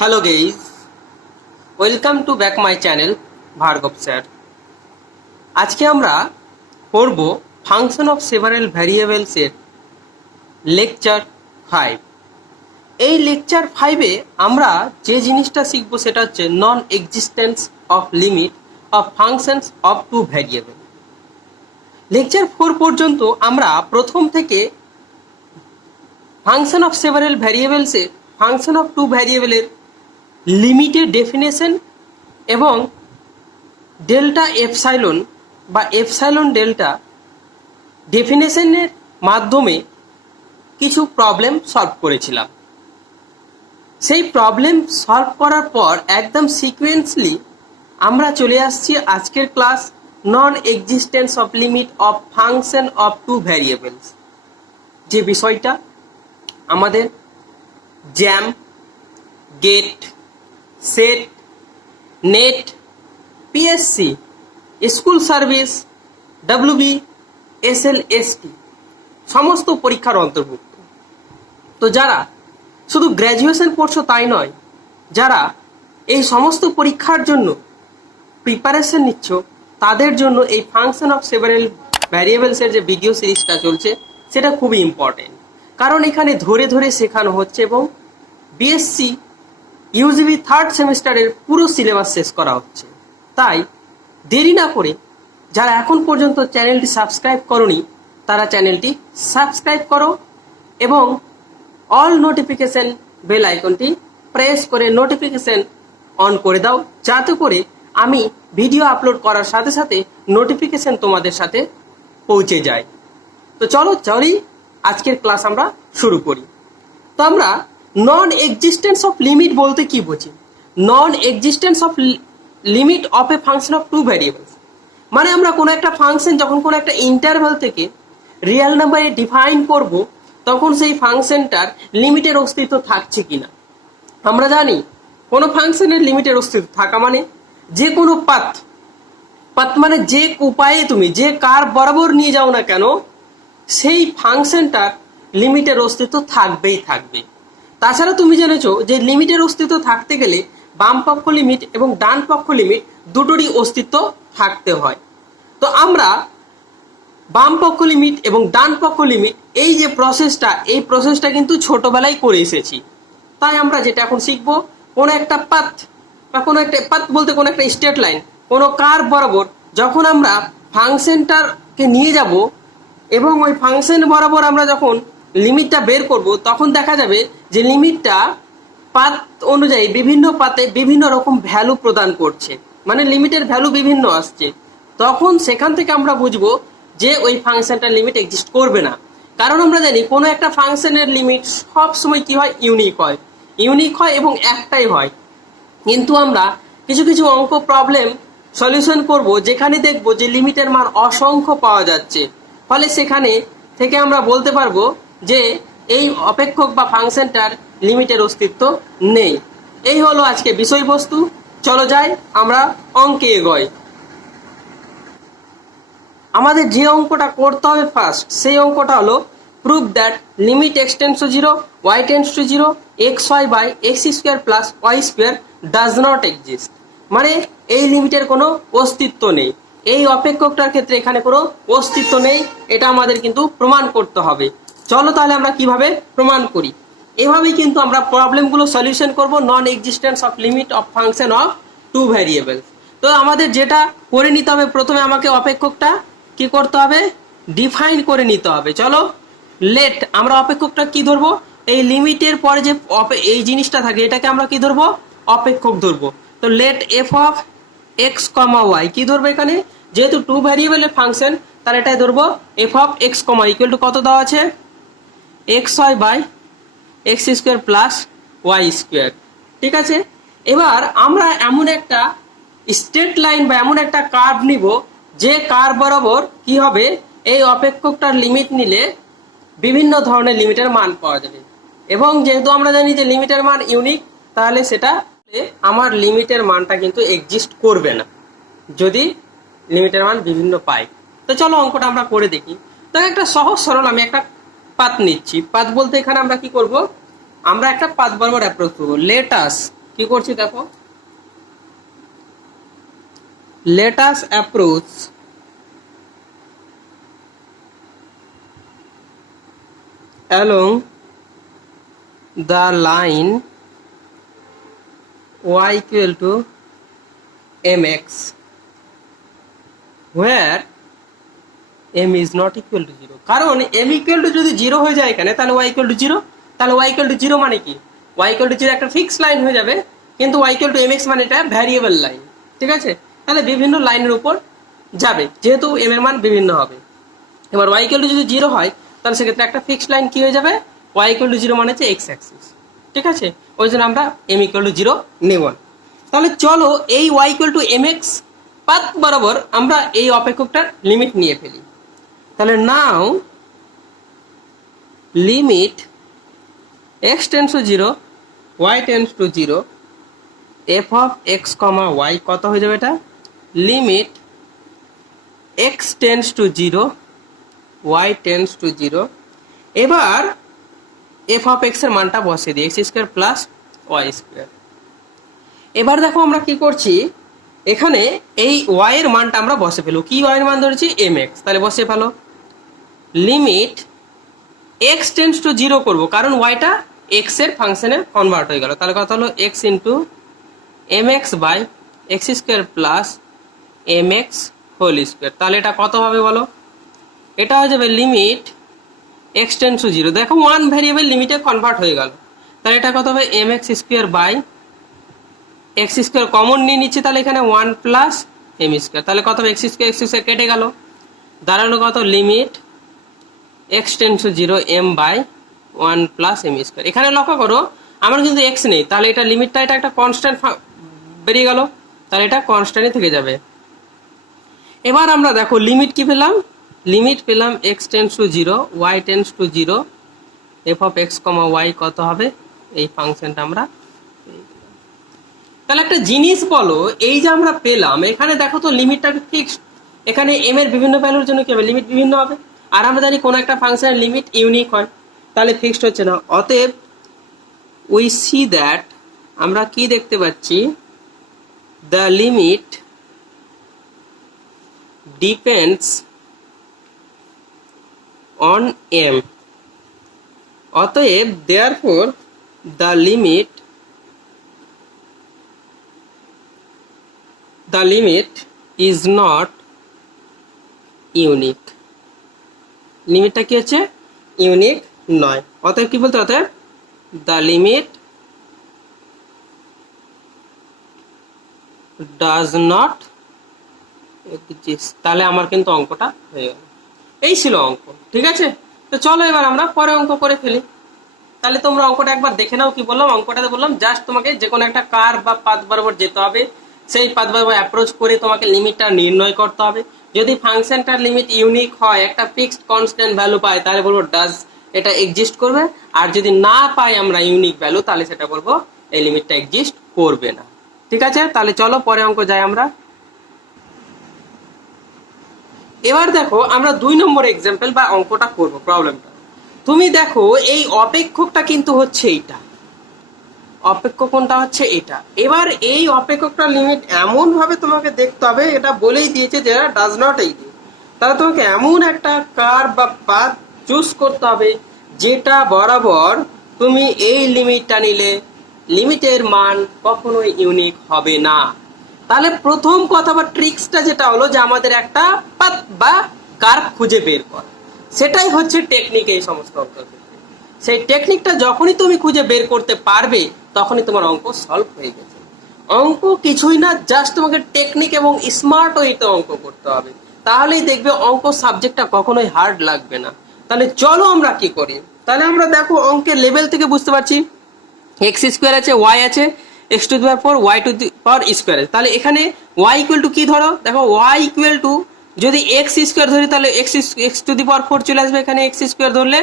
Hello guys, welcome to back my channel Bhargav sir. আজকে আমরা পড়ব ফাংশন অফ সেভারাল ভ্যারিয়েবলস এর লেকচার 5। এই লেকচার 5-এ আমরা যে জিনিসটা শিখব সেটা হচ্ছে non existence of limit of functions of two variable. Lecture 4 পর্যন্ত আমরা প্রথম থেকে ফাংশন অফ সেভারাল ভ্যারিয়েবলস এর ফাংশন অফ টু ভ্যারিয়েবলের লিমিটের ডেফিনেশন এবং ডেল্টা এপসাইলন বা এপসাইলন ডেল্টা ডেফিনেশনের মাধ্যমে কিছু প্রবলেম সলভ করেছিলাম। সেই প্রবলেম সলভ করার পর একদম সিকোয়েন্সলি আমরা চলে আসছি আজকের class non existence of limit of function of two variables, যে বিষয়টা আমাদের JAM, GATE, SET, NET, PSC, school service, WB, SLST সমস্ত পরীক্ষার অন্তর্ভুক্ত। তো যারা শুধু গ্র্যাজুয়েশন পড়ছো তাই নয়, যারা এই সমস্ত পরীক্ষার জন্য প্রিপারেশন নিচ্ছ তাদের জন্য এই ফাংশন অফ সেভারাল ভ্যারিয়েবলসের যে ভিডিও সিরিজটা চলছে সেটা খুবই ইম্পর্টেন্ট, কারণ এখানে ধরে ধরে শেখানো হচ্ছে এবং বিএসসি ইউজিবি থার্ড সেমিস্টারের পুরো সিলেবাস শেষ করা হচ্ছে। তাই দেরি না করে যারা এখন পর্যন্ত চ্যানেলটি সাবস্ক্রাইব করোনি তারা চ্যানেলটি সাবস্ক্রাইব করো এবং অল নোটিফিকেশন বেল আইকনটি প্রেস করে নোটিফিকেশন অন করে দাও, যাতে করে আমি ভিডিও আপলোড করার সাথে সাথে নোটিফিকেশন তোমাদের সাথে পৌঁছে যায়। তো চলি আজকের ক্লাস আমরা শুরু করি। তো আমরা নন এক্সিস্টেন্স অফ লিমিট বলতে কি বুঝি? Non existence of limit of a function of two variables মানে আমরা কোনো একটা ফাংশন যখন কোনো একটা ইন্টারভ্যাল থেকে রিয়েল নাম্বারে ডিফাইন করব তখন সেই ফাংশনটার লিমিটের অস্তিত্ব থাকছে কিনা। আমরা জানি কোনো ফাংশনের লিমিটের অস্তিত্ব থাকা মানে যে কোনো পাথ মানে যে উপায়ে তুমি যে কার বরাবর নিয়ে যাও না কেন সেই ফাংশনটার লিমিটের অস্তিত্ব থাকবেই থাকবে। তাছাড়া তুমি জেনেছো যে লিমিটের অস্তিত্ব থাকতে গেলে বাম পক্ষ লিমিট এবং ডান পক্ষ লিমিট দুটোরই অস্তিত্ব থাকতে হয়। তো আমরা বাম পক্ষ লিমিট এবং ডান পক্ষ লিমিট এই যে প্রসেসটা কিন্তু ছোটবেলায় করে এসেছি। তাই আমরা যেটা এখন শিখবো, কোনো একটা পাথ বা কোনো একটা পাথ বলতে কোনো একটা স্ট্রেট লাইন কোনো কার বরাবর যখন আমরা ফাংশনটাকে নিয়ে যাব এবং ওই ফাংশন বরাবর আমরা যখন লিমিটটা বের করব তখন দেখা যাবে যে লিমিটটা পাথ অনুযায়ী বিভিন্ন পাথে বিভিন্ন রকম ভ্যালু প্রদান করছে, মানে লিমিটের ভ্যালু বিভিন্ন আসছে। তখন সেখান থেকে আমরা বুঝবো যে ওই ফাংশনটার লিমিট এক্সিস্ট করবে না, কারণ আমরা জানি কোনো একটা ফাংশনের লিমিট সব সময় কি হয়, ইউনিক হয় এবং একটাই হয়। কিন্তু আমরা কিছু কিছু অঙ্ক প্রবলেম সলিউশন করব যেখানে দেখব যে লিমিটের মান অসংখ্য পাওয়া যাচ্ছে, ফলে সেখানে থেকে আমরা বলতে পারবো যে এই অপেক্ষক বা ফাংশনটার লিমিটের অস্তিত্ব নেই। এই হলো আজকে বিষয়বস্তু। চলো যাই আমরা অঙ্কে এগোই। আমাদের যে অঙ্কটা করতে হবে ফার্স্ট, সেই অঙ্কটা হলো prove that limit x tends to 0 y tends to 0 xy by x square plus y square does not exist, মানে এই লিমিটের কোনো অস্তিত্ব নেই। এই অপেক্ষকটার ক্ষেত্রে এখানে কোনো অস্তিত্ব নেই, এটা আমাদের কিন্তু প্রমাণ করতে হবে। চলো তাহলে আমরা কিভাবে প্রমাণ করি। এভাবেই কিন্তু আমরা প্রবলেমগুলো সলিউশন করব non existence of limit of function of two variables. তো আমাদের যেটা করে নিতে হবে, প্রথমে আমাকে অপেক্ষকটা কি করতে হবে, ডিফাইন করে নিতে হবে। চলো লেট আমরা অপেক্ষকটা কি ধরবো, এই লিমিটের পরে যে এই জিনিসটা থাকে এটাকে আমরা কি ধরবো, অপেক্ষক ধরবো। তো let f of x comma y কি ধরবো, এখানে যেহেতু টু ভ্যারিয়েবলের ফাংশন তার এটাই ধরবো f of x comma equal to কত দেওয়া আছে, x y by x square plus y square. ঠিক আছে, এবার আমরা এমন একটা স্ট্রেট লাইন বা এমন একটা কার্ভ নিব যে কার বরাবর কি হবে, এই অপেক্ষকটার লিমিট নিলে বিভিন্ন ধরনের লিমিটের মান পাওয়া যাবে। এবং যেহেতু আমরা জানি যে লিমিটের মান ইউনিক, তাহলে সেটা আমার লিমিটের মানটা কিন্তু এক্সিস্ট করবে না যদি লিমিটের মান বিভিন্ন পাই। তো চলো অঙ্কটা আমরা করে দেখি। তো একটা সহজ সরল আমি একটা পাথ নিচ্ছি। পাথ বলতে এখানে আমরা কি করব, আমরা একটা পাথ বরাবর অ্যাপ্রোচ করবো। লেট আস কি করছি দেখো, let us approach along the line y equal to mx where m is not equal to 0, কারণ m equal to যদি 0 হয়ে যায় এখানে তাহলে y equal to 0, তাহলে y equal to 0 মানে কি, y equal to 0 একটা ফিক্স লাইন হয়ে যাবে, কিন্তু y equal to mx মানে এটা ভ্যারিয়েবল লাইন, ঠিক আছে, তাহলে বিভিন্ন লাইনের উপর যাবে যেহেতু m এর মান বিভিন্ন হবে। এবার y equal to যদি 0 হয় তাহলে সেক্ষেত্রে একটা ফিক্সড লাইন কি হয়ে যাবে, y equal to 0 মানে হচ্ছে x অ্যাক্সিস, ঠিক আছে, ওই জন্য আমরা m equal to 0 নেব। তাহলে চলো এই y equal to mx path বরাবর আমরা এই অপেক্ষকটার লিমিট নিয়ে ফেলি। তাহলে now limit x tends to 0 y tends to 0 f of x comma y কত হয়ে যাবে, এটা limit x tends to 0 y tends to 0। এবার f অফ x এর মানটা বসিয়ে দিই, x square plus y square. এবার দেখো আমরা কি করছি, এখানে এই y এর মানটা আমরা বসে ফেলো, কি y এর মান ধরেছি mx, তাহলে বসে ফেলো লিমিট x টেন্ডস টু 0 করবো কারণ yটা x এর ফাংশনে কনভার্ট হয়ে গেল, তাহলে কত হলো x into mx by x square plus mx whole square. তাহলে এটা কত হবে বলো, এটা হয়ে যাবে লিমিট x টেন্ডস টু 0, দেখো ওয়ান ভ্যারিয়েবল লিমিটে কনভার্ট হয়ে গেল, তাহলে এটা কত হবে mx square by x square common নিয়ে নিচ্ছে, তাহলে এখানে 1 প্লাস m স্কোয়ার, তাহলে কত হবে x স্কোয়ার কেটে গেল, দাঁড়ালো কত limit x tends to 0 m by 1 plus m square. এখানে লক্ষ্য করো আমার কিন্তু x নেই, তাহলে এটা লিমিটটা এটা একটা কনস্ট্যান্ট বেরিয়ে গেল, তাহলে এটা কনস্ট্যান্টই থেকে যাবে। এবার আমরা দেখো লিমিট কি পেলাম, লিমিট পেলাম x tends to 0 y tends to 0 f of x comma y কত হবে, এই ফাংশনটা আমরা। তাহলে একটা জিনিস বলো, এই যে আমরা পেলাম এখানে দেখো তো লিমিটটা ফিক্সড, এখানে m এর বিভিন্ন ভ্যালুর জন্য কি হবে লিমিট বিভিন্ন হবে, আর আমরা জানি কোন একটা ফাংশনের লিমিট ইউনিক হয়, তাহলে ফিক্সড হচ্ছে না, অতএব উই সি দ্যাট আমরা কি দেখতে পাচ্ছি, the limit depends on m, অতএব therefore the limit is not unique, লিমিটটা কি হচ্ছে ইউনিক নয়, অতএব কি বলতে, অতএব the limit does not exist. তাহলে আমার কিন্তু অঙ্কটা হয়ে গেল, এই ছিল অঙ্ক, ঠিক আছে। তো চলো এবার আমরা পরে অঙ্ক করে ফেলি। তাহলে তোমরা অঙ্কটা একবার দেখে নাও, কি বললাম অঙ্কটাতে বললাম জাস্ট তোমাকে যে কোনো একটা কার বা পাথ বরাবর যেতে হবে, সেই পাথ বরাবর অ্যাপ্রোচ করে তোমাকে লিমিটটা নির্ণয় করতে হবে, যদি ফাংশনটার লিমিট ইউনিক হয় একটা ফিক্সড কনস্ট্যান্ট ভ্যালু পায় তাহলে বলবো ডাজ এটা এক্সিস্ট করবে, আর যদি না পাই আমরা ইউনিক ভ্যালু তাহলে সেটা বলবো এই লিমিটটা এক্সিস্ট করবে না, ঠিক আছে। তাহলে চলো পরে অঙ্ক যাই আমরা। এবার দেখো আমরা 2 নম্বর এক্সাম্পল বা অঙ্কটা করব, প্রবলেমটা তুমি দেখো এই অপেক্ষকটা কিন্তু হচ্ছে এইটা, অপেক্ষক কোনটা হচ্ছে এটা। এবার এই অপেক্ষকটার লিমিট এমন ভাবে তোমাকে দেখতে হবে, এটা বলেই দিয়েছে যে ডাজ নট এই দিয়ে, তাহলে তোমাকে এমন একটা কার বা পাথ চুজ করতে হবে যেটা বরাবর তুমি এই লিমিটটা নিলে লিমিটের মান কখনোই ইউনিক হবে না। তাহলে প্রথম কথা বা ট্রিক্সটা যেটা হলো যে আমাদের একটা পাথ বা কার্ভ খুঁজে বের কর, সেটাই হচ্ছে টেকনিক এই সমস্ত অঙ্কের ক্ষেত্রে। সেই টেকনিকটা যখনই তুমি খুঁজে বের করতে পারবে তখনই তোমার অঙ্ক সলভ হয়ে গেছে। অঙ্ক কিছুই না, জাস্ট তোমাকে টেকনিক এবং স্মার্ট ওয়েতে অঙ্ক করতে হবে, তাহলেই দেখবে অঙ্ক সাবজেক্টটা কখনোই হার্ড লাগবে না। তাহলে চলো আমরা কি করি, তাহলে আমরা দেখো অঙ্কের লেভেল থেকে বুঝতে পারছি এক্স স্কোয়ার আছে, ওয়াই আছে, x to the power 4 y to the power square আছে। তাহলে এখানে ওয়াই ইকুয়াল টু কি ধরো, দেখো ওয়াই ইকুয়াল টু যদি এক্স স্কোয়ার ধরি তাহলে এক্স টু দি পাওয়ার 4 চলে আসবে, এখানে এক্স স্কোয়ার ধরলে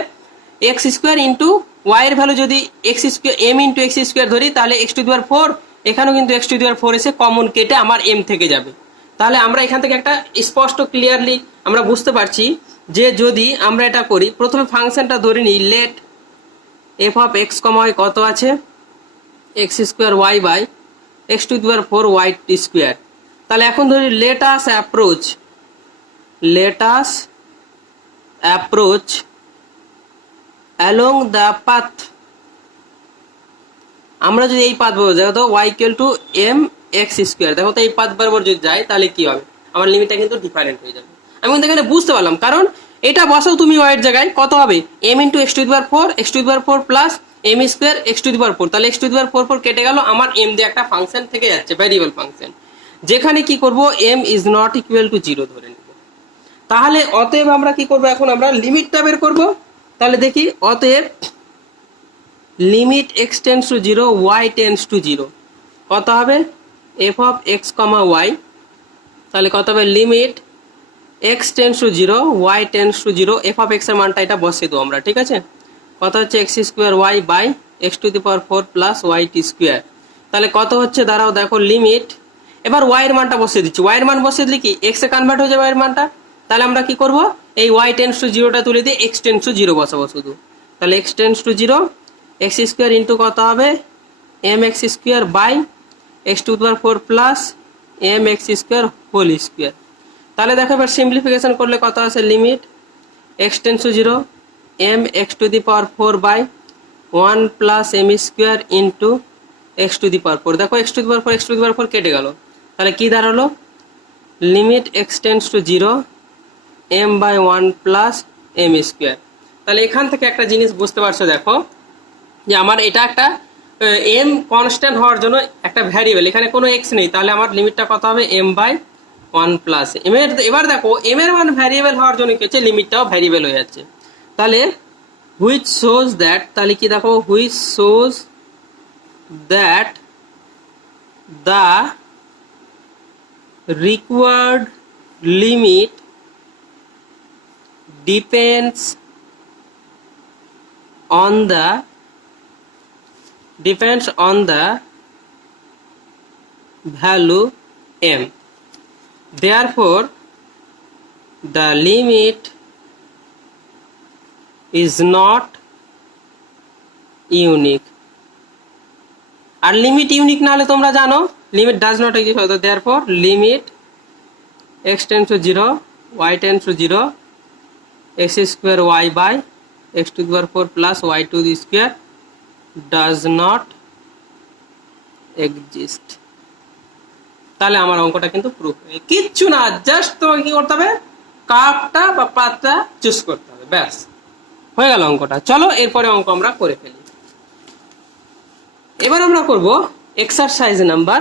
এক্স স্কোয়ার ইন্টু ওয়াই এর ভ্যালু যদি x square m into x square ধরি তাহলে এক্স টু দি পাওয়ার 4, এখানেও কিন্তু এক্স টু দি পাওয়ার 4 এসে কমন কেটে আমার এম থেকে যাবে। তাহলে আমরা এখান থেকে একটা স্পষ্ট ক্লিয়ারলি আমরা বুঝতে পারছি যে যদি আমরা এটা করি, প্রথমে ফাংশনটা ধরে নিই let f of x comma y কত আছে, x square y by x to the power 4 y square. তাহলে এখন ধরি let us approach along the path. আমরা যদি এই পাথ বলবো, দেখো তো y equal to m x square, দেখো তো এই পাথ বরাবর যদি যাই তাহলে কি হবে, আমার লিমিটটা কিন্তু ডিফারেন্ট হয়ে যাবে। আমি কিন্তু এখানে বুঝতে পারলাম, কারণ এটা বসাও তুমি ওয়াইয়ের জায়গায়, কত হবে m into x to the power 4 x to the power 4 plus m square x to the power 4। তাহলে এক্স টু দি পাওয়ার 4 কেটে গেল, আমার এম দিয়ে একটা ফাংশন থেকে যাচ্ছে, ভ্যারিয়েবল ফাংশন, যেখানে কি করব m is not equal to 0 ধরে নেব। তাহলে অতএব আমরা কি করব, এখন আমরা লিমিটটা বের করব। তাহলে দেখি, অতএব limit x tends to 0 y tends to 0 কত হবে, f of x comma y. তাহলে কত হবে, limit x tends to 0 y tends to 0, f of x এর মানটা এটা বসিয়ে দেবো আমরা, ঠিক আছে। কত হচ্ছে x square y by x to the power 4 plus y t square. তাহলে কত হচ্ছে, দাঁড়াও দেখো, লিমিট, এবার ওয়াই এর মানটা বসিয়ে দিচ্ছি, ওয়াই এর মান বসিয়ে দিলে কি এক্স এ কনভার্ট হয়ে যাবে ওয়াই এর মানটা। তাহলে আমরা কি করব, এই ওয়াই টেন্স টু 0টা তুলে দিয়ে এক্স টেন্স টু 0 বসাবো শুধু। তাহলে x tends to 0 x square into কত হবে m x square by x to the power 4 plus m x square whole square. তাহলে দেখো এবার সিম্পলিফিকেশন করলে কত আছে, limit x tends to 0 m x to the power 4 by 1 plus m square into x to the power 4। দেখো x to the power 4 x to the power 4 কেটে গেল, তাহলে কি দাঁড়ালো, limit x tends to 0 m by 1 plus m square. তাহলে এখান থেকে একটা জিনিস বুঝতে পারছো, দেখো যে আমার এটা একটা এম কনস্ট্যান্ট হওয়ার জন্য একটা ভ্যারিয়েবল, এখানে কোনো এক্স নেই, তাহলে আমার লিমিটটা কত হবে এম বাই 1 প্লাস এম এর। এবার দেখো এম এর মান ভ্যারিয়েবল হওয়ার জন্য কি হচ্ছে, লিমিটটাও ভ্যারিয়েবল হয়ে যাচ্ছে। তাহলে হুইচ শোজ দ্যাট, তাহলে কি দেখো, which shows that the required limit depends on the value m, therefore the limit is not unique। আর লিমিট ইউনিক না হলে তোমরা জানো লিমিট ডাজ নট এক্সিস্ট, অর্থাৎ therefore limit x tends to 0 y tends to 0 x square y by x to the power 4 plus y to the square does not exist. তাহলে আমার অঙ্কটা কিন্তু প্রুফ, কিচ্ছু না, জাস্ট তোমাকে কি করতে হবে, কার্ভটা বা পাথটা চুজ করতে হবে, ব্যাস হয়ে গেল অঙ্কটা। চলো এরপরে অঙ্ক আমরা করে ফেলি। এবার আমরা করব এক্সারসাইজ নাম্বার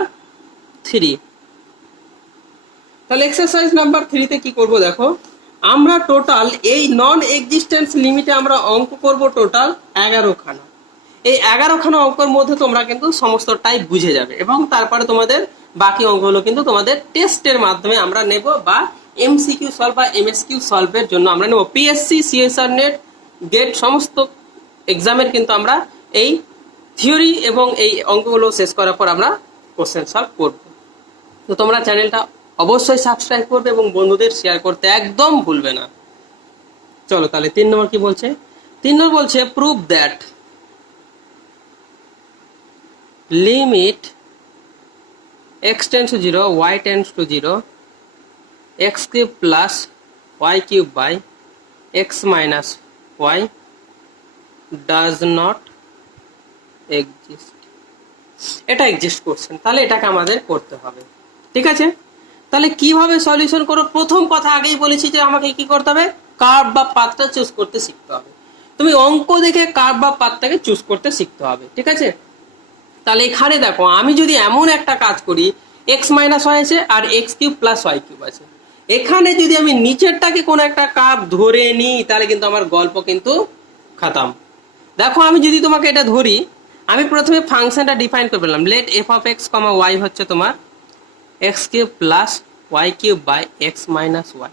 3। তাহলে এক্সারসাইজ নাম্বার 3 তে কি করব, দেখো আমরা টোটাল এই নন এক্সিস্টেন্স লিমিটে আমরা অঙ্ক করব টোটাল 11 খানা। এই 11 খানা অঙ্কের মধ্যে তোমরা কিন্তু সমস্ত টাইপ বুঝে যাবে, এবং তারপরে তোমাদের বাকি অঙ্কগুলো কিন্তু তোমাদের টেস্টের মাধ্যমে আমরা নেব, বা এমসিকিউ সলভ বা এমএসকিউ সলভের জন্য আমরা নেব। পিএসসি, সিএসআর, নেট, গেট সমস্ত এক্সামের কিন্তু আমরা এই থিওরি এবং এই অঙ্কগুলো শেষ করার পর আমরা কোশ্চেন সলভ করব। তো তোমরা চ্যানেলটা অবশ্যই সাবস্ক্রাইব করবে এবং বন্ধুদের শেয়ার করতে একদম ভুলবে না। চলো তাহলে 3 নম্বর কি বলছে, 3 নম্বর বলছে prove that limit x tends to 0 y tends to 0 x cube plus y cube by x minus y does not exist. এটা এক্সিস্ট করছেন, তাহলে এটাকে আমাদের করতে হবে, ঠিক আছে। তাহলে কিভাবে সলিউশন করো, প্রথম কথা আগেই বলেছি যে আমাকে কি করতে হবে, কার্ভ বা পাথটা চুজ করতে শিখতে হবে। তুমি অঙ্ক দেখে কার্ভ বা পাথটাকে চুজ করতে শিখতে হবে, ঠিক আছে। তাহলে এখানে দেখো আমি যদি এমন একটা কাজ করি, এক্স মাইনাস ওয়াই আছে আর x cube plus y cube আছে, এখানে যদি আমি নিচেরটাকে কোনো একটা কার্ভ ধরে নিই তাহলে কিন্তু আমার গল্প কিন্তু খতম। দেখো আমি যদি তোমাকে এটা ধরি, আমি প্রথমে ফাংশনটা ডিফাইন করে ফেললাম, let f of x comma y হচ্ছে তোমার x cube plus y cube by x minus y,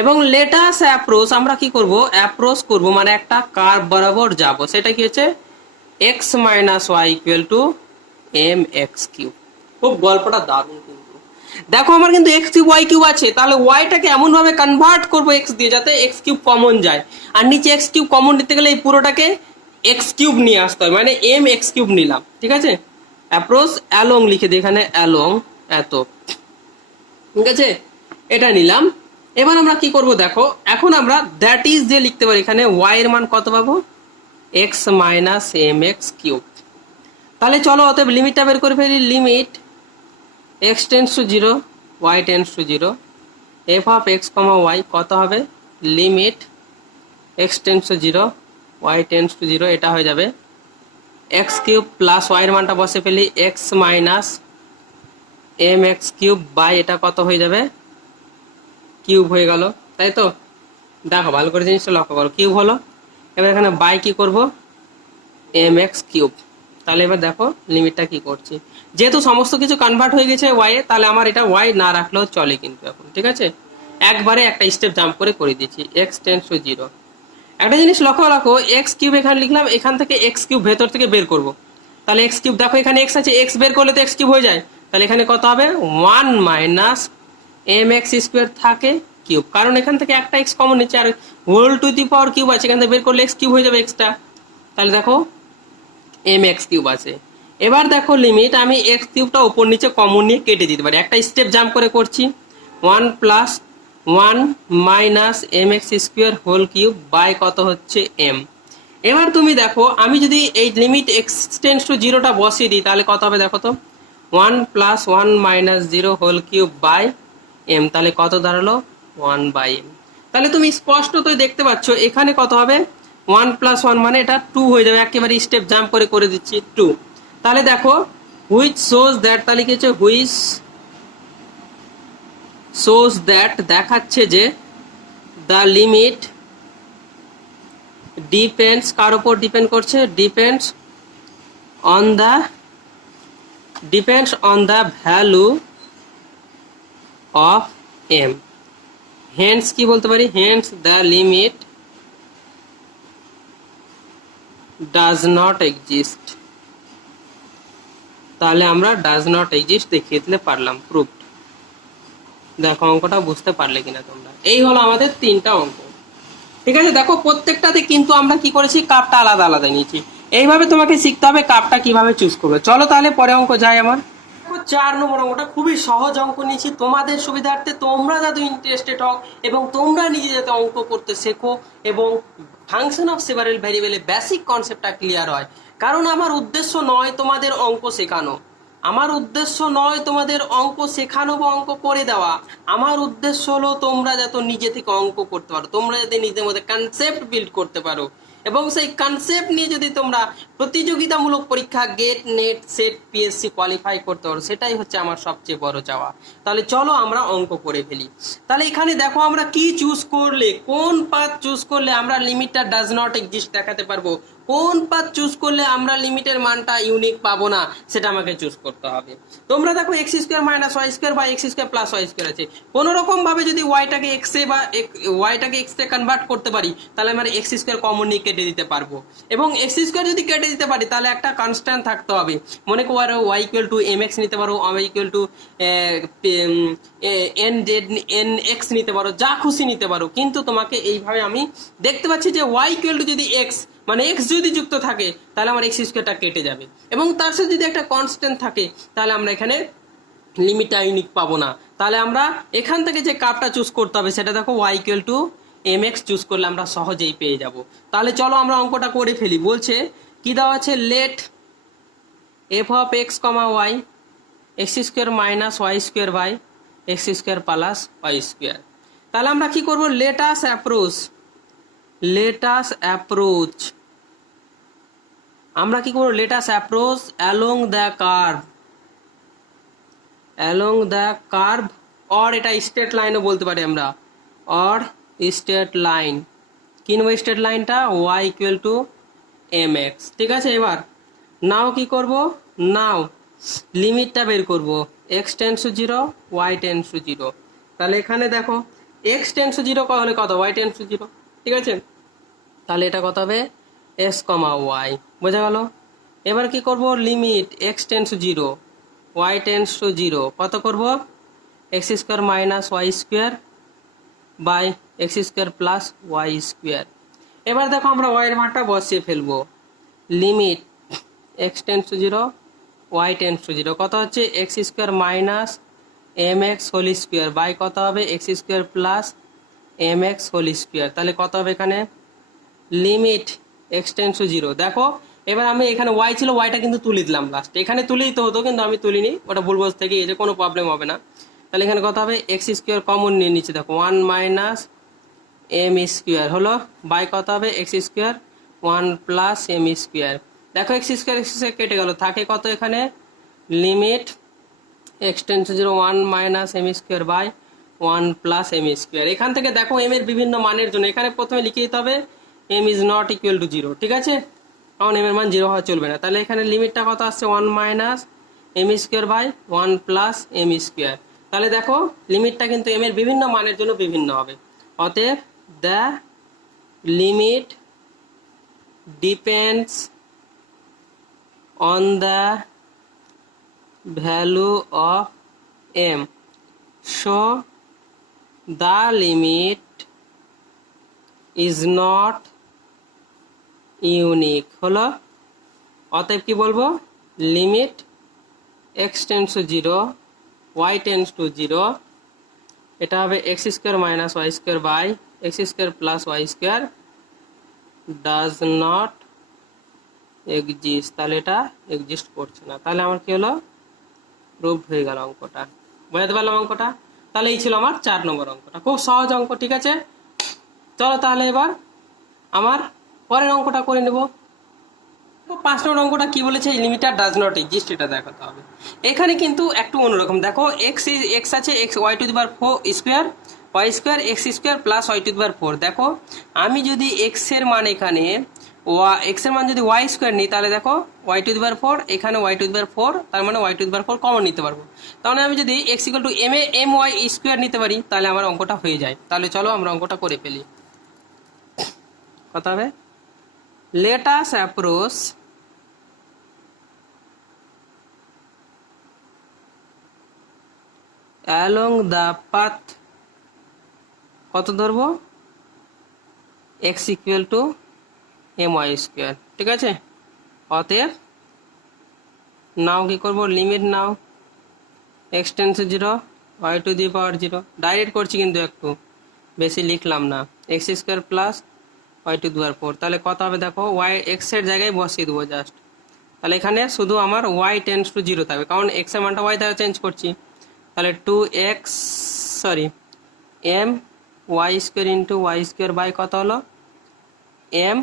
এবং লেটাস অ্যাপ্রোচ আমরা কি করব, অ্যাপ্রোচ করব মানে একটা কার্ভ বরাবর যাব, সেটা কি হচ্ছে x minus y equal to m x cube. খুব গল্পটা দারুণ কিন্তু। দেখো আমার কিন্তু এক্স কিউব ওয়াই কিউব আছে, তাহলে ওয়াইটাকে এমন ভাবে কনভার্ট করবো এক্স দিয়ে যাতে এক্স কিউব কমন যায়, আর নিচে এক্স কিউব কমন নিতে গেলে এই পুরোটাকে এক্স কিউব নিয়ে আসতে হয়, মানে এম এক্স কিউব নিলাম, ঠিক আছে। অ্যাপ্রোচ অ্যালং লিখে দিই এখানে, অ্যালং এত, ঠিক আছে, এটা নিলাম। এবার আমরা কি করব দেখো, এখন আমরা দ্যাট ইজ যে লিখতে পারি এখানে ওয়াই এর মান কত পাবো, x minus m x cube. তাহলে চলো অতএব লিমিটটা বের করে ফেলি, limit x tends to zero y tends to zero f of x comma y কত হবে, limit x tends to zero y tends to zero, এটা হয়ে যাবে এক্স কিউব প্লাস ওয়াই এর মানটা বসে ফেলি x minus m x cube by এটা কত হয়ে যাবে, কিউব হয়ে গেল, তাই তো। দেখো ভালো করে জিনিসটা লক্ষ্য করো, কিউব হলো। এবার এখানে বাই কি করব, এম এক্স কিউব। তাহলে এবার দেখো লিমিটটা কি করছি, যেহেতু সমস্ত কিছু কনভার্ট হয়ে গেছে ওয়াই এ, তাহলে আমার এটা ওয়াই না রাখলেও চলে কিন্তু এখন, ঠিক আছে, একবারে একটা স্টেপ জাম্প করে দিচ্ছি, এক্স টেন্স টু জিরো। একটা জিনিস লক্ষ্য রাখো, এক্স কিউব এখানে লিখলাম, এখান থেকে এক্স কিউব ভেতর থেকে বের করব। তাহলে এক্স কিউব দেখো এখানে এক্স আছে, এক্স বের করলে তো এক্স কিউব হয়ে যায়, তাহলে এখানে কত হবে, one minus m x square থাকে কিউব, কারণ এখান থেকে একটা এক্স কমন নিচ্ছে, আর whole to the power cube আছে, এখান থেকে বের করলে এক্স কিউব হয়ে যাবে এক্সটা। তাহলে দেখো এম এক্স কিউব আছে। এবার দেখো লিমিট আমি এক্স কিউবটা উপর নিচে কমন নিয়ে কেটে দিতে পারি, একটা স্টেপ জাম্প করে করছি, one plus one minus m x square whole cube by কত হচ্ছে এম। এবার তুমি দেখো আমি যদি এই লিমিট এক্স টেন্স টু জিরোটা বসিয়ে দিই তাহলে কত হবে দেখো তো, one plus one minus zero whole cube by m, তাহলে কত দাঁড়ালো, ওয়ান বাই এম। তাহলে তুমি স্পষ্টতই দেখতে পাচ্ছ এখানে কত হবে, ওয়ান প্লাস ওয়ান মানে এটা টু হয়ে যাবে, একেবারে স্টেপ জাম্প করে দিচ্ছি টু। তাহলে দেখো হুইচ শোজ দ্যাট, তাহলে কি হচ্ছে হুইচ শোজ দ্যাট, দেখাচ্ছে যে দ্য লিমিট ডিপেন্ডস, কার উপর ডিপেন্ড করছে, depends on the value of m. Hence কি বলতে পারি, hence the limit does not exist. তাহলে আমরা ডাজ নট এক্সিস্ট দেখিয়ে দিতে পারলাম, প্রুফড। দেখো অঙ্কটা বুঝতে পারলে কিনা তোমরা, এই হলো আমাদের তিনটা অঙ্ক, ঠিক আছে। দেখো প্রত্যেকটাতে কিন্তু আমরা কি করেছি, কাপটা আলাদা আলাদা নিয়েছি, এইভাবে তোমাকে শিখতে হবে কাপটা কিভাবে চুজ করবে। চলো তাহলে পরে অঙ্ক যাই আমার। দেখো 4 নম্বর অঙ্কটা খুবই সহজ অঙ্ক নিয়েছি তোমাদের সুবিধার্থে, তোমরা যাতে ইন্টারেস্টেড হও এবং তোমরা নিজে যাতে অঙ্ক করতে শেখো এবং ফাংশন অফ সেভারেল ভ্যারিয়েবলের বেসিক কনসেপ্টটা ক্লিয়ার হয়। কারণ আমার উদ্দেশ্য নয় তোমাদের অঙ্ক শেখানো, আমার উদ্দেশ্য নয় তোমাদের অঙ্ক শেখানো বা অঙ্ক করে দেওয়া, আমার উদ্দেশ্য হলো তোমরা যাতে নিজে থেকে অঙ্ক করতে পারো, তোমরা যাতে নিজের মধ্যে কনসেপ্ট বিল্ড করতে পারো এবং সেই কনসেপ্ট নিয়ে যদি তোমরা প্রতিযোগিতামূলক পরীক্ষা GATE NET SET PSC qualify করতে পারো, সেটাই হচ্ছে আমার সবচেয়ে বড় চাওয়া। তাহলে চলো আমরা অঙ্ক করে ফেলি। তাহলে এখানে দেখো আমরা কি চুজ করলে, কোন পাথ চুজ করলে আমরা লিমিটটা ডাজ নট এক্সিস্ট দেখাতে পারবো, কোন পাথ চুজ করলে আমরা লিমিটের মানটা ইউনিক পাবো না, সেটা আমাকে চুজ করতে হবে। তোমরা দেখো x square minus y square বা x square plus y square আছে, কোনো রকম ভাবে যদি ওয়াইটাকে এক্সে বা ওয়াইটাকে এক্সে কনভার্ট করতে পারি তাহলে আমরা এক্স স্কোয়ার কমন নিয়ে কেটে দিতে পারবো, এবং এক্স স্কোয়ার যদি কেটে দিতে পারি তাহলে একটা কনস্ট্যান্ট থাকতে হবে, মনে করো y equal to m x নিতে পারো, y equal to n z n x নিতে পারো, যা খুশি নিতে পারো, কিন্তু তোমাকে এইভাবে আমি দেখতে পাচ্ছি যে ওয়াই ইকুয়াল টু যদি এক্স মানে এক্স যদি যুক্ত থাকে তাহলে আমার এক্স স্কোয়ারটা কেটে যাবে, এবং তার সাথে যদি একটা কনস্ট্যান্ট থাকে তাহলে আমরা এখানে লিমিটটা ইউনিক পাবো না। তাহলে আমরা এখান থেকে যে কাপটা চুজ করতে হবে সেটা দেখো y equal to m x choose করলে আমরা সহজেই পেয়ে যাব। তাহলে চলো আমরা অঙ্কটা করে ফেলি। বলছে কি দেওয়া আছে, let f of x comma y x square minus y square by x square plus y square. তাহলে আমরা কি করবো, লেটাস অ্যাপ্রোচ আমরা কি করবো, let us approach along the curve or এটা স্ট্রেট লাইনও বলতে পারি আমরা, অর স্ট্রেট লাইন, কি নেবো স্ট্রেট লাইনটা, y equal to m x, ঠিক আছে। এবার নাও কি করব, নাও লিমিটটা বের করব, x tends to zero y tends to zero. তাহলে এখানে দেখো এক্স টেন্স টু জিরো হলে কত, ওয়াই টেন্স টু জিরো, ঠিক আছে। তাহলে এটা কত হবে, এক্স কমা ওয়াই, বোঝা গেল। এবার কি করব, limit x tends to zero y tends to zero কত করব, x square minus y square by x square plus y square. এবার দেখো আমরা ওয়াই এর মানটা বসিয়ে ফেলবো, limit x tends to zero y tends to zero কত হচ্ছে x square minus m x whole square by কত হবে x square plus m x whole square. তাহলে কত হবে এখানে limit x tends to zero. দেখো এবার আমি এখানে ওয়াই ছিল ওয়াইটা কিন্তু তুলে দিলাম লাস্টে, এখানে তুলে দিতে হতো কিন্তু আমি তুলিনি, ওটা ভুলবশ থেকে এই যে কোনো প্রবলেম হবে না। তাহলে এখানে কত হবে এক্স স্কোয়ার কমন নিয়ে নিচ্ছে দেখো ওয়ান মাইনাস এম স্কোয়ার হলো বাই কত হবে x square one plus m square. দেখো এক্স স্কোয়ার কেটে গেল, থাকে কত এখানে limit x tends to zero one minus m square by one plus m square. এখান থেকে দেখো এম এর বিভিন্ন মানের জন্য এখানে প্রথমে লিখে দিতে হবে m is not equal to zero, ঠিক আছে, কারণ এম এর মান জিরো হওয়া চলবে না। তাহলে এখানে লিমিটটা কত আসছে one minus m square by one plus m square. তাহলে দেখো লিমিটটা কিন্তু এম এর বিভিন্ন মানের জন্য বিভিন্ন হবে। অতএব the limit depends on the value of m, so the limit is not unique হলো। অতএব কি বলবো limit x tends to zero y tends to zero, এটা হবে x square minus y square by x square plus y square does not exist. তাহলে এটা exist করছে না। তাহলে আমার কি হলো প্রুভড হয়ে গেল অঙ্কটা, বোঝাতে পারলাম অঙ্কটা। তাহলে এই ছিল আমার 4 নম্বর অঙ্কটা, খুব সহজ অঙ্ক, ঠিক আছে। চলো তাহলে এবার আমার পরের অঙ্কটা করে নেব। 5 নম্বর অঙ্কটা কি বলেছে লিমিটার ডাজ নট এক্সিস্ট, এটা দেখাতে হবে। এখানে কিন্তু একটু অন্যরকম, দেখো এক্স আছে x y to the power 4 square y square x square plus y to the power 4। দেখো আমি যদি এক্স এর মান এখানে এক্স এর মান যদি ওয়াই স্কোয়ার নিই তাহলে দেখো ওয়াই টু দি পাওয়ার 4 এখানে ওয়াই টু দি পাওয়ার 4, তার মানে y to the power 4 common নিতে পারবো। তাহলে আমি যদি x equal to m y square নিতে পারি তাহলে আমার অঙ্কটা হয়ে যায়। তাহলে চলো আমরা অঙ্কটা করে ফেলি। কথা হবে let us approach along the path কত ধরবো x equal to m y square, ঠিক আছে। অতএব নাও কি করবো limit now x tends to zero y to the power zero, direct করছি কিন্তু একটু বেশি লিখলাম না, x square plus y to the power 4। তাহলে কত হবে দেখো ওয়াই এক্স এর জায়গায় বসিয়ে দেবো জাস্ট। তাহলে এখানে শুধু আমার ওয়াই টেন্স টু জিরো থাকবে, কারণ এক্স এর মানটা ওয়াই দ্বারা চেঞ্জ করছি। তাহলে m y square into y square by কত হলো m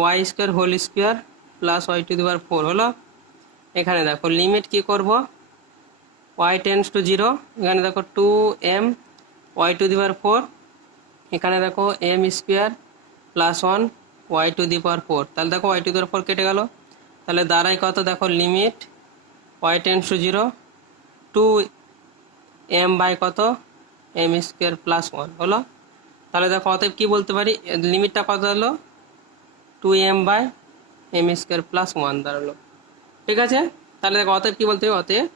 y square whole square plus y to the power 4 হলো। এখানে দেখো লিমিট কি করব ওয়াই টেন্স টু জিরো, এখানে দেখো 2m Y to the power 4, এখানে দেখো m square plus 1 y to the power 4। তাহলে দেখো ওয়াই টু দি পাওয়ার 4 কেটে গেল, তাহলে দাঁড়ায় কত দেখো limit y tends to zero 2m by কত এম স্কোয়ার প্লাস 1 হলো। তাহলে দেখো অতএব কি বলতে পারি লিমিটটা কত হলো 2m by M square plus 1 দাঁড়ালো, ঠিক আছে। তাহলে দেখো অতএব কি বলতে হবে অতএব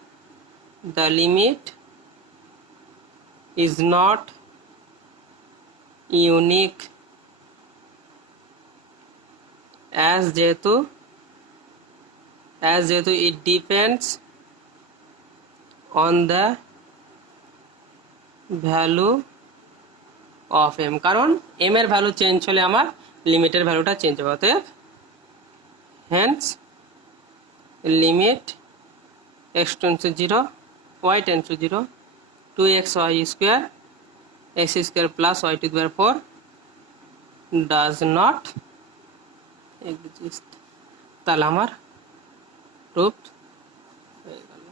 the limit is not unique as যেহেতু it depends on the value of m, কারণ এম এর ভ্যালু চেঞ্জ হলে আমার লিমিটের ভ্যালুটা চেঞ্জ হবে। অতএব hence limit x tends to zero y tends to zero 2x y square x square plus y to the power 4 does not exist. তাহলে আমার প্রুভড হয়ে গেল।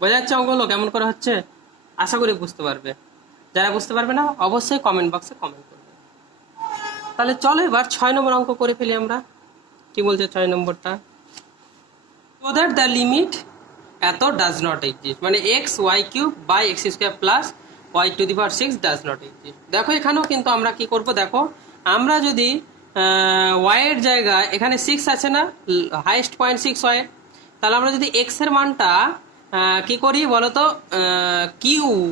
বোঝা যাচ্ছে অঙ্কগুলো কেমন করে হচ্ছে, আশা করি বুঝতে পারবে। যারা বুঝতে পারবে না অবশ্যই কমেন্ট বক্সে কমেন্ট করবে। তাহলে চলো এবার 6 নম্বর অঙ্ক করে ফেলি আমরা। কি বলছে 6 নম্বরটা, so that the limit এত ডাজ নট এক্সিস্ট, মানে x y cube by x square plus y to the power 6 does not exist. দেখো এখানেও কিন্তু আমরা কি করব, দেখো আমরা যদি ওয়াই এর জায়গায় এখানে 6 আছে না, হাইয়েস্ট পয়েন্ট 6 ওয়াই, তাহলে আমরা যদি এক্স এর মানটা কি করি বলতো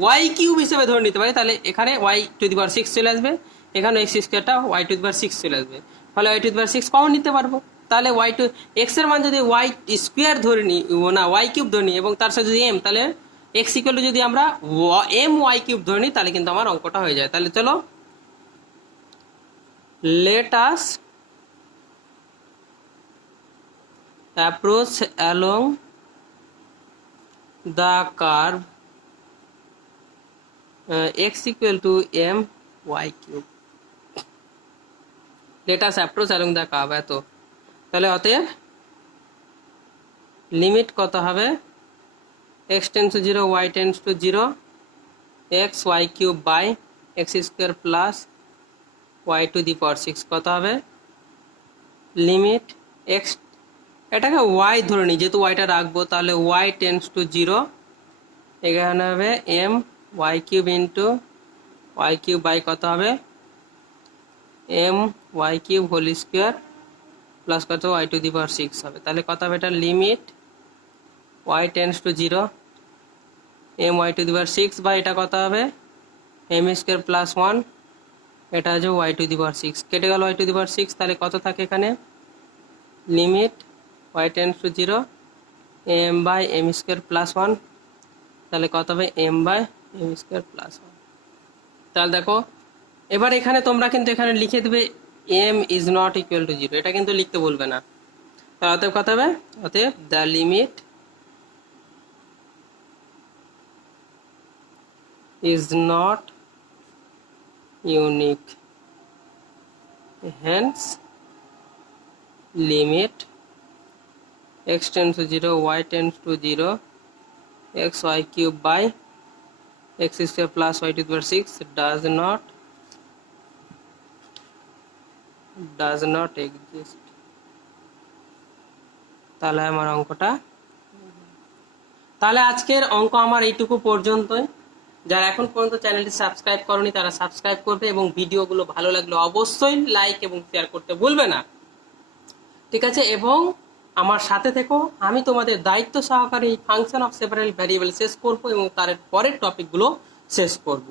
ওয়াই কিউব হিসেবে ধরে নিতে পারি, তাহলে এখানে ওয়াই টু দি পাওয়ার 6 চলে আসবে, এখানে এক্স স্কোয়ারটা ওয়াই টু দি পাওয়ার 6 চলে আসবে, ফলে y to the power 6 common নিতে পারবো। তাহলে ওয়াই টু এক্স এর মান যদি ওয়াই স্কোয়ার ধরে নিই না ওয়াই কিউব ধরে নিই এবং তার সাথে যদি এম, তাহলে এক্স ইকুয়াল টু যদি আমরা এম ওয়াই কিউব ধরে নিই তাহলে কিন্তু আমার অঙ্কটা হয়ে যায়। তাহলে চলো let us approach along the curve x equal to m y cube. let us approach along the curve এত, তাহলে অতএব লিমিট কত হবে x tends to 0 y tends to 0 x y cube by x square plus y to the power 6 কত হবে limit x, এটাকে y ধরে নিই যেহেতু yটা রাখবো, তাহলে y টেন্ডস টু 0 এখানে হবে m y cube into y cube by কত হবে m y cube whole square plus কত y টু দি পাওয়ার 6 হবে। তাহলে কত হবে এটা limit y tends to 0 m y to the power 6 by এটা কত হবে m স্কোয়ার প্লাস 1, এটা হচ্ছে y টু দি পাওয়ার 6, কেটে গেল y টু দি পাওয়ার 6, তাহলে কত থাকে এখানে limit y tends to 0 m by m square plus 1, তাহলে কত হবে m by m square plus 1। তাহলে দেখো এবার এখানে তোমরা কিন্তু এখানে লিখে দেবে m is not equal to 0, এটা কিন্তু লিখতে বলবে না। তাহলে অতএব কত হবে অতএব the limit is not unique, hence limit x tends to 0 y tends to 0 x y cube by x square plus y to the power 6 does not exist। তাহলে আমার অঙ্কটা, তাহলে আজকের অঙ্ক আমার এইটুকু পর্যন্তই। যারা এখন পর্যন্ত চ্যানেলটি সাবস্ক্রাইব করনি তারা সাবস্ক্রাইব করবে এবং ভিডিওগুলো ভালো লাগলে অবশ্যই লাইক এবং শেয়ার করতে ভুলবে না, ঠিক আছে? এবং আমার সাথে থেকো, আমি তোমাদের দায়িত্ব সহকারে এই ফাংশন অফ সেপারেবল ভ্যারিয়েবল শেষ করব এবং তার পরের টপিকগুলো শেষ করব।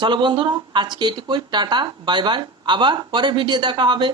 চলো বন্ধুরা আজকে এইটুকুই, টাটা বাই বাই, আবার পরের ভিডিও দেখা হবে।